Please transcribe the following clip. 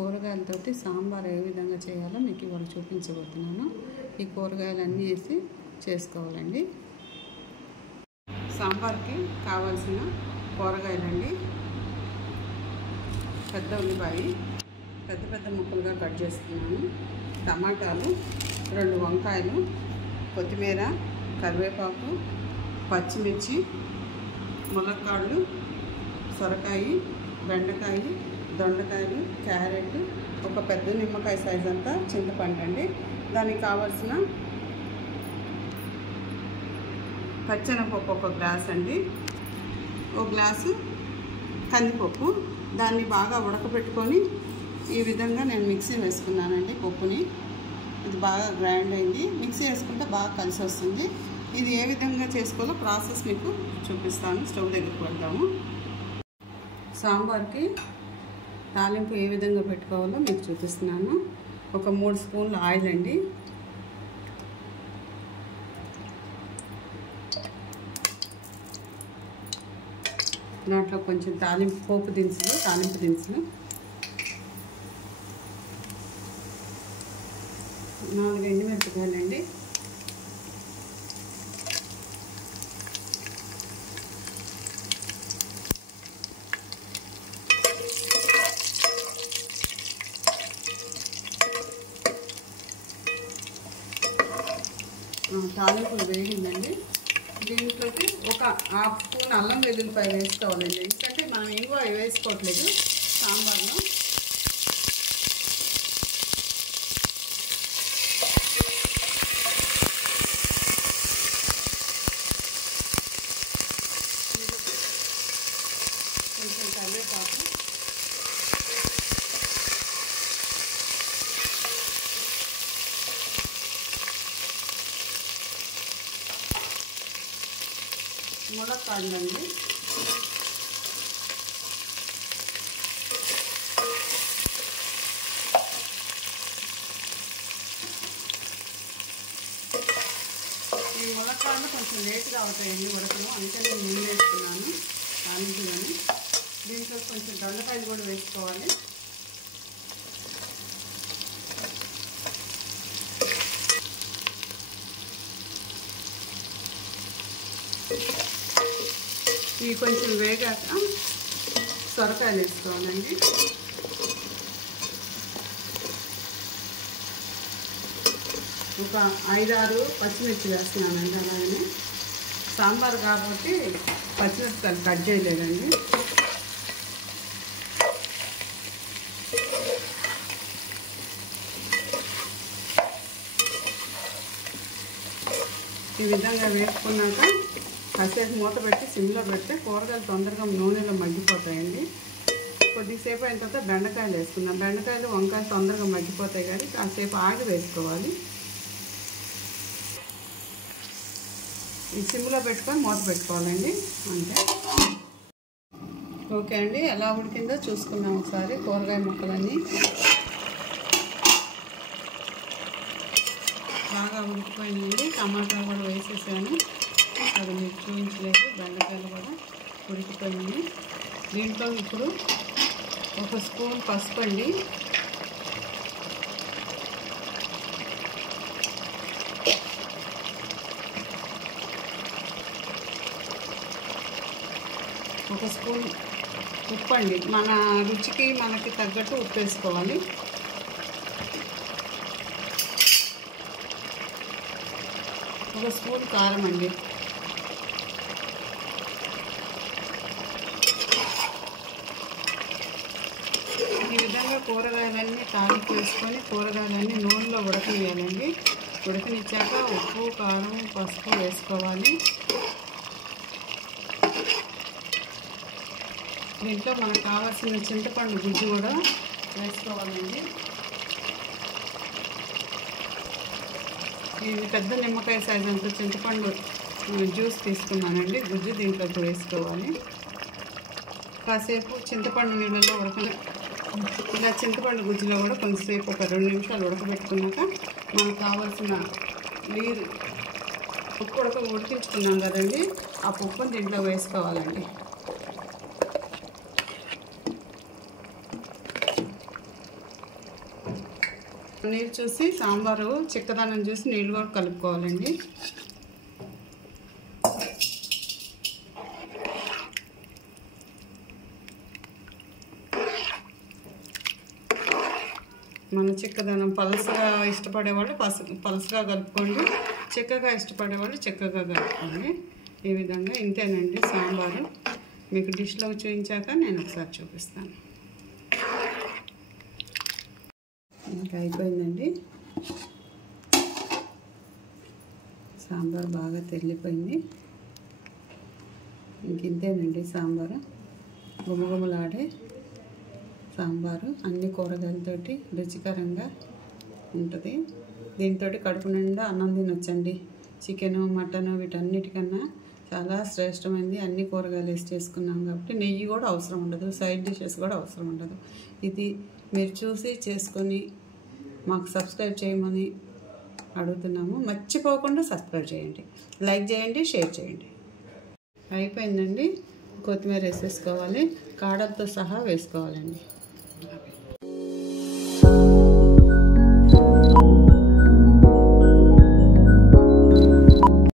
కూరగాయలతోటి సాంబార్ ఏ విధంగా చేయాలో మీకు ఇవాళ చూపించబోతున్నాను. ఈ కూరగాయలన్నీ వేసి చేసుకోవాలండి. సాంబార్కి కావాల్సిన కూరగాయలండి: పెద్ద ఉల్లిపాయ పెద్ద పెద్ద ముక్కలుగా కట్ చేసుకున్నాను, టమాటాలు, 2 వంకాయలు, కొత్తిమీర, కరివేపాకు, పచ్చిమిర్చి, ములక్కాడలు, సొరకాయ, బెండకాయ, దొండకాయలు, క్యారెట్, ఒక పెద్ద నిమ్మకాయ సైజ్ అంతా చింతపండు అండి. దానికి కావాల్సిన పచ్చెనపప్పు 1 గ్లాస్ అండి, 1 గ్లాసు కందిపప్పు. దాన్ని బాగా ఉడకబెట్టుకొని ఈ విధంగా నేను మిక్సీ వేసుకున్నానండి. పప్పుని ఇది బాగా గ్రైండ్ అయింది. మిక్సీ వేసుకుంటే బాగా కలిసి వస్తుంది. ఇది ఏ విధంగా చేసుకోవాలో ప్రాసెస్ మీకు చూపిస్తాను. స్టవ్ దగ్గరికి వెళ్దాము. సాంబార్కి తాలింపు ఏ విధంగా పెట్టుకోవాలో మీకు చూపిస్తున్నాను. ఒక 3 స్పూన్ల ఆయిల్ అండి, దాంట్లో కొంచెం తాలింపు దినుసులు 4 ఎండుమిరపకాయలండి, తాలింపులు వేగిందండి. దీంట్లోకి ఒక 1/2 స్పూన్ అల్లం వెల్లుల్లిపాయ వేసుకోవాలండి. ఎందుకంటే మనం ఇంగువ వేసుకోవట్లేదు సాంబార్లో. కొంచెం కరివేపాకు, ములక్కాడలండి, ఈ ములక్కాడలు కొంచెం లేట్గా అవుతాయండి ఉడకలు, అందుకని నేను ముందు వేసుకున్నాను తాలింపులని. దీంట్లో కొంచెం దొండకాయలు కూడా వేసుకోవాలి. ఇవి కొంచెం వేగాక సొరకాయలు వేసుకోవాలండి. ఒక 5-6 పచ్చిమిర్చి వేస్తున్నానండి. అలాగే సాంబార్ కాబట్టి పచ్చిమిరపకాయలు కట్ చేయలేదండి. ఈ విధంగా వేసుకున్నాక కాసేపు మూత పెట్టి సిమ్లో పెడితే కూరగాయలు తొందరగా నూనెలో మగ్గిపోతాయండి. కొద్దిసేపు అయిన తర్వాత బెండకాయలు వేసుకుందాం. బెండకాయలు వంకాయలు తొందరగా మగ్గిపోతాయి కానీ కాసేపు ఆగి వేసుకోవాలి. ఈ సిమ్లో పెట్టుకొని మూత పెట్టుకోవాలండి, అంతే. ఓకే అండి, ఎలా ఉడికిందో చూసుకుందాం ఒకసారి. కూరగాయ ముక్కలన్నీ బాగా ఉడికిపోయిందండి. టమాటాలు కూడా వేసేసాను, అది మీకు చూపించలేదు. బెండకాయలు కూడా ఉడికిపోయింది. దీంట్లో ఇప్పుడు 1 స్పూన్ పసుపు అండి, ఒక స్పూన్ ఉప్పు అండి. మన రుచికి మనకి తగ్గట్టు ఉప్పు వేసుకోవాలి. ఒక స్పూన్ కారం అండి. ఈ విధంగా కూరగాయలన్నీ తాలింపు వేసుకొని కూరగాయలన్నీ నూనెలో ఉడకనియాలండి. ఉడకనిచ్చాక ఉప్పు, కారం, పసుపు వేసుకోవాలి. దీంట్లో మనకు కావాల్సిన చింతపండు గుజ్జు కూడా వేసుకోవాలండి. ఇది పెద్ద నిమ్మకాయ సైజ్ అంత చింతపండు జ్యూస్ తీసుకున్నానండి, గుజ్జు దీంట్లోకి వేసుకోవాలి. కాసేపు చింతపండు నీళ్ళలో ఇలా చింతపండు గుజ్జులో కూడా కొంచెంసేపు ఒక 2 నిమిషాలు ఉడకబెట్టుకున్నాక మనకు కావాల్సిన నీరు ఉడికించుకున్నాం కదండి, ఆ పప్పుని దీంట్లో వేసుకోవాలండి. నీళ్ళు చూసి సాంబారు చిక్కదనం చూసి నీళ్ళు కూడా కలుపుకోవాలండి. మన చిక్కదనం పలసగా ఇష్టపడేవాళ్ళు పలసగా కలుపుకోండి, చిక్కగా ఇష్టపడేవాళ్ళు చిక్కగా కలుపుకోండి. ఈ విధంగా ఇంతేనండి సాంబారు. మీకు డిష్లో చూపించాక నేను ఒకసారి చూపిస్తాను. ఇంకా అయిపోయిందండి. సాంబార్ బాగా తెల్లిపోయింది. ఇంతేనండి సాంబారు. గుమగుమలాడే సాంబారు అన్ని కూరగాయలతోటి రుచికరంగా ఉంటుంది. దీంతో కడుపు నిండా అన్నం తినొచ్చండి. చికెను మటను వీటన్నిటికన్నా చాలా శ్రేష్టమైనది. అన్ని కూరగాయలు వేసి చేసుకున్నాం కాబట్టి నెయ్యి కూడా అవసరం ఉండదు, సైడ్ డిషెస్ కూడా అవసరం ఉండదు. ఇది మీరు చూసి చేసుకొని మాకు సబ్స్క్రైబ్ చేయమని అడుగుతున్నాము. మర్చిపోకుండా సబ్స్క్రైబ్ చేయండి, లైక్ చేయండి, షేర్ చేయండి. అయిపోయిందండి. కొత్తిమీర వేసేసుకోవాలి, కాడలతో సహా వేసుకోవాలండి.